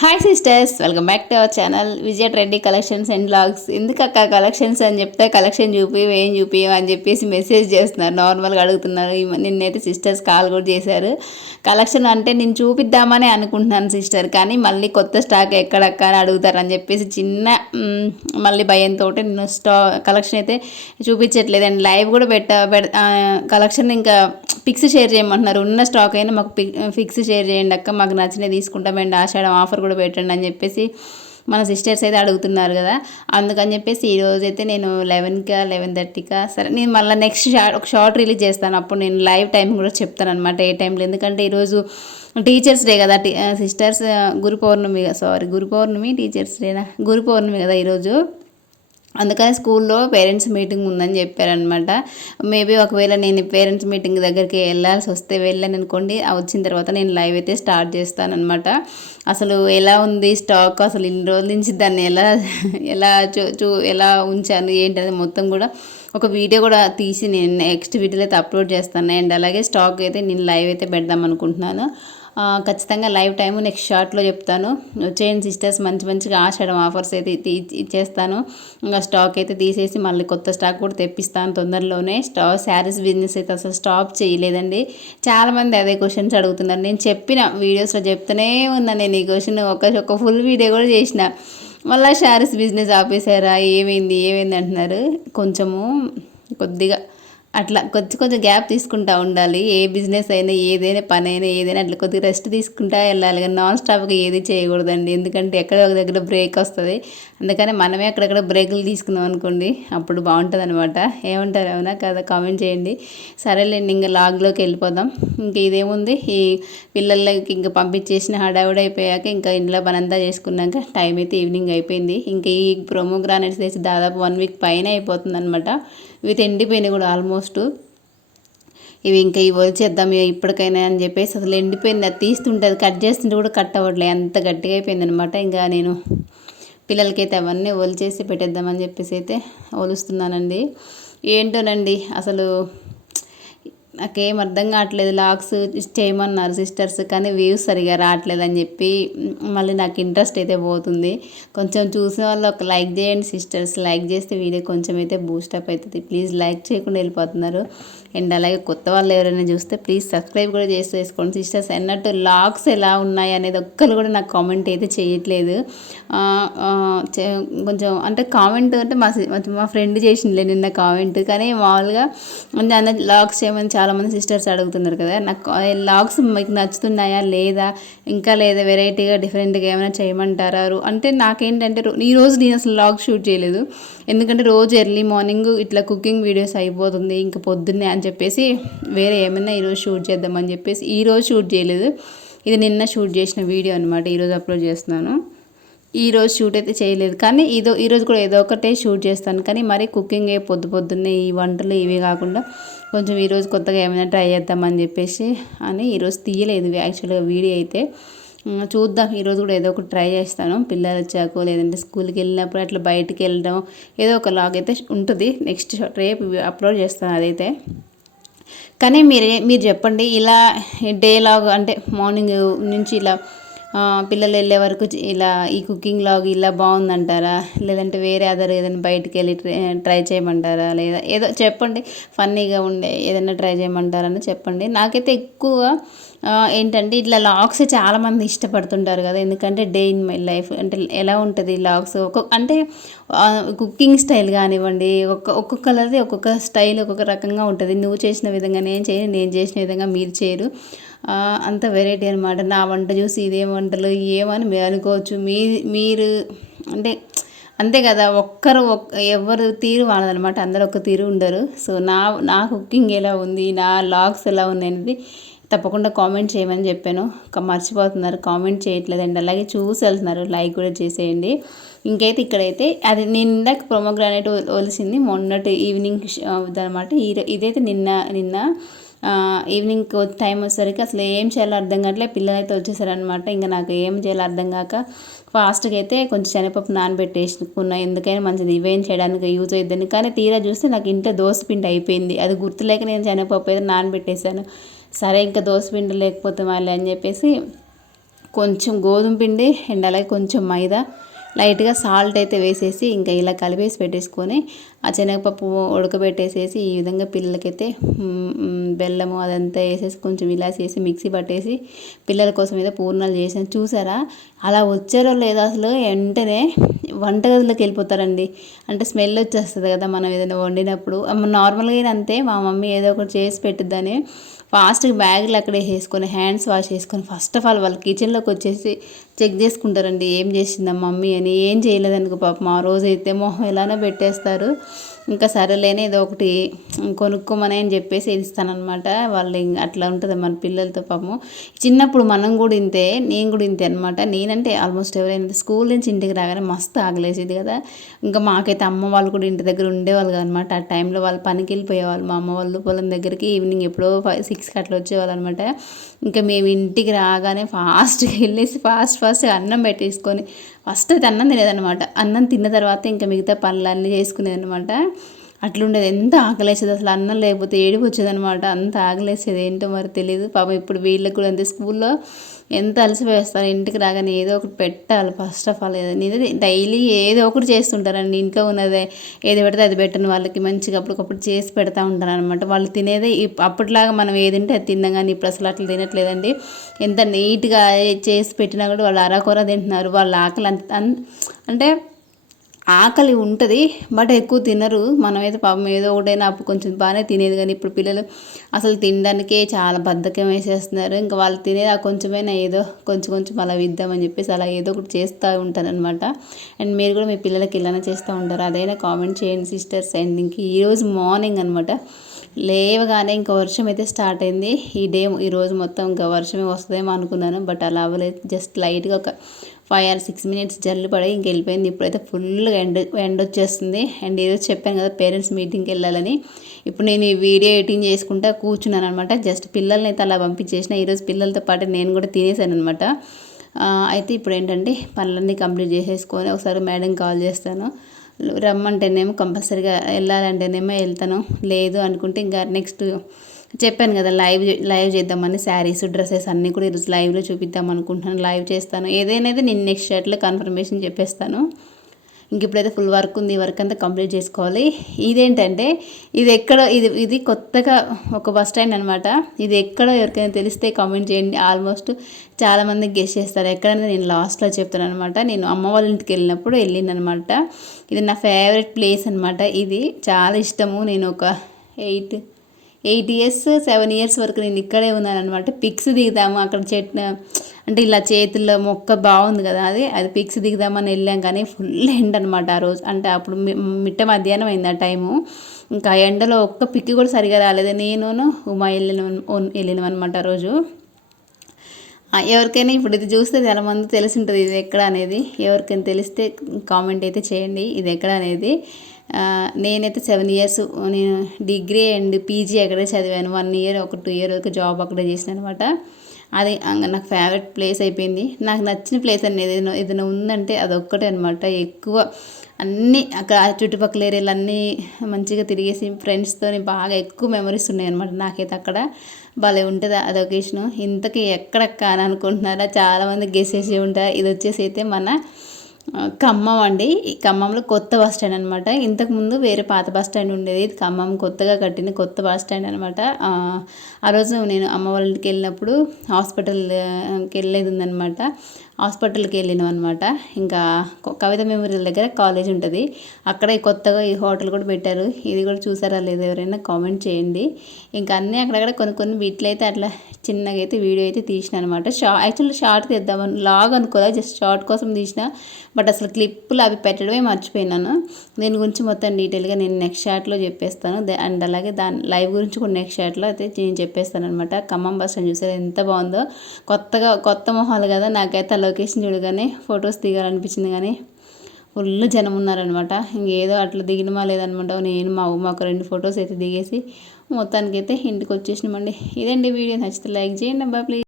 Hi sisters welcome back to our channel Vijaya trendy collections and blogs ఎందుకు అక్క collections అని చెప్తే collection చూపి ఏం చూపి అని చెప్పేసి మెసేజ్ చేస్తున్నారు. నార్మల్గా అడుగుతున్నారు. నిన్నైతే సిస్టర్స్ కాల్ కూడా చేశారు. కలెక్షన్ అంటే నేను చూపిద్దామని అనుకుంటున్నాను సిస్టర్ కానీ మళ్ళీ కొత్త స్టాక్ ఎక్కడక్క అని అడుగుతారని చెప్పేసి చిన్న మళ్ళీ భయంతో నేను స్టా కలెక్షన్ అయితే చూపించట్లేదు అండ్ లైవ్ కూడా పెట్ట కలెక్షన్ ఇంకా పిక్స్ షేర్ చేయమంటున్నారు. ఉన్న స్టాక్ అయినా మాకు పిక్ ఫిక్స్ షేర్ చేయండి అక్క మాకు నచ్చినవి తీసుకుంటాం ఆషాఢం ఆఫర్ కూడా పెట్టండి అని చెప్పేసి మన సిస్టర్స్ అయితే అడుగుతున్నారు కదా. అందుకని చెప్పేసి ఈ రోజు అయితే నేను లెవెన్కా లెవెన్ థర్టీకా సరే నేను మళ్ళీ నెక్స్ట్ షార్ట్ ఒక షార్ట్ రిలీజ్ చేస్తాను. అప్పుడు నేను లైవ్ టైం కూడా చెప్తాను అనమాట ఏ టైంలో ఎందుకంటే ఈరోజు టీచర్స్ డే కదా sisters Guru Purnima sorry Guru Purnima teachers డేనా Guru Purnima కదా ఈరోజు అందుకని స్కూల్లో పేరెంట్స్ మీటింగ్ ఉందని చెప్పారనమాట. మేబీ ఒకవేళ నేను పేరెంట్స్ మీటింగ్ దగ్గరికి వెళ్ళాల్సి వస్తే వెళ్ళాను అనుకోండి వచ్చిన తర్వాత నేను లైవ్ అయితే స్టార్ట్ చేస్తానన్నమాట అసలు ఎలా ఉంది స్టాక్? అసలు ఇన్ని రోజుల నుంచి దాన్ని ఎలా ఎలా చూ చూ ఎలా ఉంచాను? ఏంటనేది మొత్తం కూడా ఒక వీడియో కూడా తీసి నేను నెక్స్ట్ వీడియోలో అయితే అప్లోడ్ చేస్తాను. అండ్ అలాగే స్టాక్ అయితే నేను లైవ్ అయితే పెడదాం అనుకుంటున్నాను. ఖచ్చితంగా లైవ్ టైం నెక్స్ట్ షార్ట్లో చెప్తాను. వచ్చేయండి సిస్టర్స్ మంచి మంచిగా ఆషాఢం ఆఫర్స్ అయితే తీ- ఇచ్చేస్తాను. ఇంకా స్టాక్ అయితే తీసేసి మళ్ళీ కొత్త స్టాక్ కూడా తెప్పిస్తాను తొందరలోనే. స్టా శారీస్ బిజినెస్ అయితే అసలు స్టాప్ చేయలేదండి. చాలామంది అదే క్వశ్చన్స్ అడుగుతున్నారు. నేను చెప్పిన వీడియోస్లో చెప్తూనే ఉన్నా నేను ఈ క్వశ్చన్ ఒక ఒక ఫుల్ వీడియో కూడా చేసిన. మళ్ళీ శారీస్ బిజినెస్ ఆపేసారా ఏమైంది? ఏమైంది అంటున్నారు. కొంచెము కొద్దిగా అట్లా కొంచెం కొంచెం గ్యాప్ తీసుకుంటా ఉండాలి. ఏ బిజినెస్ అయినా ఏదైనా పని అయినా ఏదైనా అట్లా కొద్దిగా రెస్ట్ తీసుకుంటా వెళ్ళాలి. కానీ నాన్ స్టాప్గా ఏది చేయకూడదండి. ఎందుకంటే ఎక్కడ ఒక దగ్గర బ్రేక్ వస్తుంది. అందుకని మనమే అక్కడక్కడ బ్రేకులు తీసుకున్నాం అనుకోండి. అప్పుడు బాగుంటుంది అనమాట ఏమంటారు ఏమైనా కదా కామెంట్ చేయండి. సరేలేండి ఇంకా లాగ్లోకి వెళ్ళిపోదాం. ఇంక ఇదేముంది? ఈ పిల్లలకి ఇంకా పంపించేసిన హడావిడ అయిపోయాక ఇంకా ఇంట్లో పనంతా చేసుకున్నాక టైం అయితే ఈవినింగ్ అయిపోయింది. ఇంకా ఈ ప్రోమోగ్రానైట్స్ తెచ్చి దాదాపు వన్ వీక్ పైన అయిపోతుంది అనమాట ఇవి ఎండిపోయినాయి కూడా ఆల్మోస్ట్ ఇవి ఇంకా ఇవి వదిలేద్దాం ఇప్పటికైనా అని చెప్పేసి అసలు ఎండిపోయింది అది తీస్తుంటే అది కట్ చేస్తుంటే కూడా కట్ అవ్వట్లేదు అంత గట్టిగా అయిపోయింది అనమాట ఇంకా నేను పిల్లలకైతే అవన్నీ ఒలిచేసి పెట్టేద్దామని చెప్పేసి అయితే ఒలుస్తున్నానండి. ఏంటోనండి అసలు నాకేం అర్థం కావట్లేదు లాక్స్ చేయమన్నారు సిస్టర్స్ కానీ వ్యూస్ సరిగా రావట్లేదు అని చెప్పి మళ్ళీ నాకు ఇంట్రెస్ట్ అయితే పోతుంది. కొంచెం చూసిన వాళ్ళు ఒక లైక్ చేయండి సిస్టర్స్ లైక్ చేస్తే వీడియో కొంచెం అయితే బూస్టప్ అవుతుంది. ప్లీజ్ లైక్ చేయకుండా వెళ్ళిపోతున్నారు. అండ్ అలాగే కొత్త వాళ్ళు ఎవరైనా చూస్తే ప్లీజ్ సబ్స్క్రైబ్ కూడా చేసి వేసుకోండి సిస్టర్స్ అన్నట్టు లాక్స్ ఎలా ఉన్నాయి అనేది ఒక్కరు కూడా నాకు కామెంట్ అయితే చేయట్లేదు. చే- కొంచెం అంటే కామెంట్ అంటే మా మా ఫ్రెండ్ చేసిందిలే నిన్న కామెంట్ కానీ మామూలుగా అంటే అన్న లాక్స్ చేయమని చాలామంది సిస్టర్స్ అడుగుతున్నారు కదా నాకు లాగ్స్ మీకు నచ్చుతున్నాయా లేదా ఇంకా లేదా వెరైటీగా డిఫరెంట్గా ఏమైనా చేయమంటారా అంటే నాకేంటంటే రో- ఈ రోజు నేను అసలు లాగ్ షూట్ చేయలేదు. ఎందుకంటే రోజు ఎర్లీ మార్నింగ్ ఇట్లా కుకింగ్ వీడియోస్ అయిపోతుంది ఇంకా పొద్దున్నే అని చెప్పేసి వేరే ఏమైనా ఈరోజు షూట్ చేద్దామని చెప్పేసి ఈ రోజు షూట్ చేయలేదు. ఇది నిన్న షూట్ చేసిన వీడియో అనమాట ఈరోజు అప్లోడ్ చేస్తున్నాను. ఈరోజు షూట్ అయితే చేయలేదు. కానీ ఇదో ఈరోజు కూడా ఏదో ఒకటే షూట్ చేస్తాను. కానీ మరి కుకింగ్ ఏ పొద్దు పొద్దున్నే ఈ వంటలు ఇవి కాకుండా కొంచెం ఈరోజు కొత్తగా ఏమైనా ట్రై చేద్దామని చెప్పేసి అని ఈరోజు తీయలేదు యాక్చువల్గా వీడియో అయితే చూద్దాం. ఈరోజు కూడా ఏదో ఒకటి ట్రై చేస్తాను. పిల్లలు వచ్చాకో లేదంటే స్కూల్కి వెళ్ళినప్పుడు అట్లా బయటికి వెళ్ళడం ఏదో ఒక లాగ్ అయితే ఉంటుంది. నెక్స్ట్ రేపు అప్లోడ్ చేస్తాను అదైతే. కానీ మీరు మీరు చెప్పండి. ఇలా డే లాగ్ అంటే మార్నింగ్ నుంచి ఇలా పిల్లలు వెళ్ళే వరకు ఇలా ఈ కుకింగ్ లాగ్ ఇలా బాగుందంటారా? లేదంటే వేరే అదర్ ఏదైనా బయటికి వెళ్ళి ట్రై ట్రై చేయమంటారా? లేదా ఏదో చెప్పండి ఫన్నీగా ఉండే ఏదైనా ట్రై చేయమంటారా అని చెప్పండి. నాకైతే ఎక్కువ ఏంటంటే ఇట్లా లాగ్స్ చాలామంది ఇష్టపడుతుంటారు కదా. ఎందుకంటే డే ఇన్ మై లైఫ్ అంటే ఎలా ఉంటుంది లాగ్స్? ఒక్కొక్క అంటే కుకింగ్ స్టైల్ కానివ్వండి ఒక్క ఒక్కొక్కరిది ఒక్కొక్క స్టైల్ ఒక్కొక్క రకంగా ఉంటుంది. నువ్వు చేసిన విధంగా నేను చేయను నేను చేసిన విధంగా మీరు చేయరు. అంత వెరైటీ అనమాట నా వంట చూసి ఇదే వంటలు ఏమని మీరు అనుకోవచ్చు. మీ మీరు అంటే అంతే కదా ఒక్కరు ఒక్క ఎవరు తీరు వాళ్ళదనమాట అందరూ ఒక తీరు ఉండరు. సో నా నా కుకింగ్ ఎలా ఉంది నా లాగ్స్ ఎలా ఉన్నాయి అనేది తప్పకుండా కామెంట్ చేయమని చెప్పాను. మర్చిపోతున్నారు. కామెంట్ చేయట్లేదండి. అలాగే చూసి వెళ్తున్నారు. లైక్ కూడా చేసేయండి. ఇంకైతే ఇక్కడైతే అది నేను ఇందాక ప్రొమోగ్రానైట్ ఒలిసింది. మొన్నటి ఈవినింగ్ అనమాట ఇదైతే నిన్న నిన్న ఈవినింగ్ టైం వచ్చేసరికి అసలు ఏం చేయాలో అర్థం కావట్లే. పిల్లలు అయితే వచ్చేసారనమాట ఇంకా నాకు ఏం చేయాలో అర్థం కాక ఫాస్ట్గా అయితే కొంచెం శనగపప్పు నానబెట్టేసుకున్నా. ఎందుకైనా మంచిది. ఇవేం చేయడానికి యూజ్ అవుతుంది కానీ తీరా చూస్తే నాకు ఇంట్లో దోసపిండి అయిపోయింది. అది గుర్తులేక నేను శనగపప్పు అయితే నానబెట్టేశాను. సరే ఇంకా దోసపిండి లేకపోతే మళ్ళీ అని చెప్పేసి కొంచెం గోధుమ పిండి అండ్ అలాగే కొంచెం మైదా లైట్గా సాల్ట్ అయితే వేసేసి ఇంకా ఇలా కలిపేసి పెట్టేసుకొని ఆ శనగపప్పు ఉడకబెట్టేసేసి ఈ విధంగా పిల్లలకైతే బెల్లము అదంతా వేసేసి కొంచెం ఇలా చేసి మిక్సీ పట్టేసి పిల్లల కోసం ఏదో పూర్ణాలు చేసాను చూసారా? అలా వచ్చారో లేదో అసలు వెంటనే వంటగదిలోకి వెళ్ళిపోతారండి. అంటే స్మెల్ వచ్చేస్తుంది కదా మనం ఏదైనా వండినప్పుడు. నార్మల్గా అంతే మా మమ్మీ ఏదో ఒకటి చేసి పెట్టిద్దని ఫాస్ట్గా బ్యాగులు అక్కడే వేసుకొని హ్యాండ్స్ వాష్ చేసుకొని ఫస్ట్ ఆఫ్ ఆల్ వాళ్ళు కిచెన్లోకి వచ్చేసి చెక్ చేసుకుంటారండి ఏం చేసిందా మమ్మీ అని ఏం చేయలేదనుకో పాపం ఆ రోజు అయితే మొహం ఎలానో పెట్టేస్తారు. ఇంకా సరేలేని ఏదో ఒకటి కొనుక్కోమని అని చెప్పేసి ఇస్తానమాట వాళ్ళు అట్లా ఉంటుంది మన పిల్లలతో పాపము. చిన్నప్పుడు మనం కూడా ఇంతే నేను కూడా ఇంతే అనమాట నేనంటే ఆల్మోస్ట్ ఎవరైనా స్కూల్ నుంచి ఇంటికి రాగానే మస్తు ఆగలేసేది కదా. ఇంకా మాకైతే అమ్మ వాళ్ళు కూడా ఇంటి దగ్గర ఉండేవాళ్ళు అనమాట ఆ టైంలో వాళ్ళు పనికి వెళ్ళిపోయేవాళ్ళు. మా అమ్మ వాళ్ళు పొలం దగ్గరికి ఈవినింగ్ ఎప్పుడో ఫైవ్ సిక్స్కి అట్లా వచ్చేవాళ్ళు అనమాట ఇంకా మేము ఇంటికి రాగానే ఫాస్ట్గా వెళ్ళేసి ఫాస్ట్ ఫాస్ట్గా అన్నం పెట్టేసుకొని ఫస్ట్ అయితే అన్నం తినేదనమాట అన్నం తిన్న తర్వాత ఇంకా మిగతా పనులన్నీ చేసుకునేదనమాట అట్లుండేది. ఎంత ఆకలేసేది. అసలు అన్నం లేకపోతే ఏడుపు వచ్చేదనమాట అంత ఆకలేసేది. ఏంటో మరి తెలియదు పాపం ఇప్పుడు వీళ్ళకి కూడా అంతే. స్కూల్లో ఎంత అలసిపోయేస్తారు. ఇంటికి రాగానే ఏదో ఒకటి పెట్టాలి. ఫస్ట్ ఆఫ్ ఆల్ ఏదైనా డైలీ ఏదో ఒకటి చేస్తుంటారండి. ఇంట్లో ఉన్నదే ఏది పెడితే అది పెట్టను వాళ్ళకి మంచిగా అప్పటికప్పుడు చేసి పెడతా ఉంటారు అనమాట వాళ్ళు తినేదే అప్పటిలాగా మనం ఏదింటే అది తిన్నాం కానీ ఇప్పుడు అసలు అట్లా తినట్లేదండి. ఎంత నీట్గా చేసి పెట్టినా కూడా వాళ్ళు అరాకొర తింటున్నారు. వాళ్ళ ఆకలి అంత అంటే ఆకలి ఉంటుంది బట్ ఎక్కువ తినరు. మనమైతే పాపం ఏదో ఒకటైనా అప్పుడు కొంచెం బాగానే తినేది. కానీ ఇప్పుడు పిల్లలు అసలు తినడానికే చాలా బద్ధకం వేసేస్తున్నారు. ఇంకా వాళ్ళు తినేది ఆ కొంచెమైనా ఏదో కొంచెం కొంచెం అలా ఇద్దామని చెప్పేసి అలా ఏదో ఒకటి చేస్తూ ఉంటారనమాట అండ్ మీరు కూడా మీ పిల్లలకి ఇలానే చేస్తూ ఉంటారు? అదైనా కామెంట్ చేయండి సిస్టర్స్. అండ్ ఇంక ఈరోజు మార్నింగ్ అనమాట లేవగానే ఇంకా వర్షం అయితే స్టార్ట్ అయింది. ఈ డే ఈరోజు మొత్తం ఇంకా వర్షమే వస్తుందేమో అనుకున్నాను. బట్ అలా అవ్వలేదు. జస్ట్ లైట్గా ఒక ఫైవ్ ఆర్ సిక్స్ మినిట్స్ జల్లు పడి ఇంక వెళ్ళిపోయింది. ఇప్పుడైతే ఫుల్గా ఎండ ఎండ వచ్చేస్తుంది. అండ్ ఈరోజు చెప్పాను కదా పేరెంట్స్ మీటింగ్కి వెళ్ళాలని. ఇప్పుడు నేను ఈ వీడియో ఎడిటింగ్ చేసుకుంటా కూర్చున్నాను అనమాట జస్ట్ పిల్లల్ని అయితే అలా పంపించేసిన. ఈరోజు పిల్లలతో పాటు నేను కూడా తినేసాను అనమాట అయితే ఇప్పుడు ఏంటంటే పనులన్నీ కంప్లీట్ చేసేసుకొని ఒకసారి మేడం కాల్ చేస్తాను. రమ్మంటేనేమో కంపల్సరీగా వెళ్ళాలంటేనేమో వెళ్తాను. లేదు అనుకుంటే ఇంకా నెక్స్ట్ చెప్పాను కదా లైవ్ లైవ్ చేద్దామని శారీస్ డ్రెస్సెస్ అన్నీ కూడా ఈరోజు లైవ్లో చూపిద్దాం అనుకుంటున్నాను లైవ్ చేస్తాను. ఏదైనా నేను నెక్స్ట్ షర్ట్లో కన్ఫర్మేషన్ చెప్పేస్తాను. ఇంక ఇప్పుడైతే ఫుల్ వర్క్ ఉంది వర్క్ అంతా కంప్లీట్ చేసుకోవాలి. ఇదేంటంటే ఇది ఎక్కడ ఇది ఇది కొత్తగా ఒక బస్ స్టాండ్ అనమాట ఇది ఎక్కడ ఎవరికైనా తెలిస్తే కామెంట్ చేయండి. ఆల్మోస్ట్ చాలామంది గెస్ట్ చేస్తారు. ఎక్కడైనా నేను లాస్ట్లో చెప్తాను అనమాట నేను అమ్మ వాళ్ళ ఇంటికి వెళ్ళినప్పుడు వెళ్ళిందనమాట ఇది నా ఫేవరెట్ ప్లేస్ అనమాట ఇది చాలా ఇష్టము. నేను ఒక eight eight years seven years వరకు నేను ఇక్కడే ఉన్నాను అనమాట పిక్స్ దిగుదాము అక్కడ చెట్ అంటే ఇలా చేతుల్లో మొక్క బాగుంది కదా అది అది పిక్స్ దిగుదామని వెళ్ళాం కానీ ఫుల్ ఎండ అనమాట ఆ రోజు. అంటే అప్పుడు మిట్ట మధ్యాహ్నం అయింది ఆ టైము. ఇంకా ఎండలో ఒక్క పిక్ కూడా సరిగా రాలేదు. నేను ఉమా వెళ్ళిన వెళ్ళినాం అనమాట ఆ రోజు. ఎవరికైనా ఇప్పుడు ఇది చూస్తే చాలామంది తెలిసి ఉంటుంది ఇది ఎక్కడ అనేది. ఎవరికైనా తెలిస్తే కామెంట్ అయితే చేయండి ఇది ఎక్కడ అనేది. నేనైతే సెవెన్ ఇయర్స్ నేను డిగ్రీ అండ్ పీజీ అక్కడే చదివాను. వన్ ఇయర్ ఒక టూ ఇయర్ ఒక జాబ్ అక్కడే చేసిన అనమాట అది నాకు ఫేవరెట్ ప్లేస్ అయిపోయింది. నాకు నచ్చిన ప్లేస్ అనేది ఏదైనా ఏదైనా ఉందంటే అదొక్కటే అనమాట ఎక్కువ అన్నీ అక్కడ చుట్టుపక్కల ఏరియాలు అన్నీ మంచిగా తిరిగేసి ఫ్రెండ్స్తో బాగా ఎక్కువ మెమరీస్ ఉన్నాయి అనమాట నాకైతే అక్కడ. భలే ఉంటుంది ఆ లొకేషను ఇంతకీ ఎక్కడక్క అని అనుకుంటున్నారా? చాలామంది గెసేసి ఉంటారు. ఇది వచ్చేసి అయితే మన ఖమ్మం అండి. ఈ ఖమ్మంలో కొత్త బస్ స్టాండ్ అనమాట ఇంతకుముందు వేరే పాత బస్ స్టాండ్ ఉండేది. ఇది ఖమ్మం కొత్తగా కట్టిన కొత్త బస్ స్టాండ్ అనమాట ఆ రోజు నేను అమ్మ వాళ్ళకి వెళ్ళినప్పుడు హాస్పిటల్కి వెళ్ళేది ఉందనమాట హాస్పిటల్కి వెళ్ళినాం అనమాట ఇంకా కవిత మెమోరియల్ దగ్గర కాలేజ్ ఉంటుంది. అక్కడ కొత్తగా ఈ హోటల్ కూడా పెట్టారు. ఇది కూడా చూసారా లేదు ఎవరైనా కామెంట్ చేయండి. ఇంకా అన్నీ అక్కడక్కడ కొన్ని కొన్ని వీటిలైతే అట్లా చిన్నగా అయితే వీడియో అయితే తీసిన అనమాట షా యాక్చువల్లీ షార్ట్ తీద్దామని లాగ్ అనుకోదా జస్ట్ షార్ట్ కోసం తీసిన. బట్ అసలు క్లిప్పులు అవి పెట్టడమే మర్చిపోయినాను. దీని గురించి మొత్తం డీటెయిల్గా నేను నెక్స్ట్ షార్ట్లో చెప్పేస్తాను. అండ్ అలాగే దాని లైవ్ గురించి కూడా నెక్స్ట్ షార్ట్లో అయితే నేను చెప్పేస్తాను అనమాట ఖమ్మం బస్ స్టాండ్ చూసారు ఎంత బాగుందో. కొత్తగా కొత్త మొహాలు కదా నాకైతే అలా లొకేషన్ చూడగానే ఫొటోస్ దిగాలనిపించింది కానీ ఫుల్ జనం ఉన్నారనమాట. ఇంకేదో అట్లా దిగినమా లేదనమాట నేను మా ఉమ్మ ఒక రెండు ఫొటోస్ అయితే దిగేసి మొత్తానికి అయితే ఇంటికి వచ్చేసినామండి ఇదండి వీడియో నచ్చితే లైక్ చేయండి అబ్బా ప్లీజ్.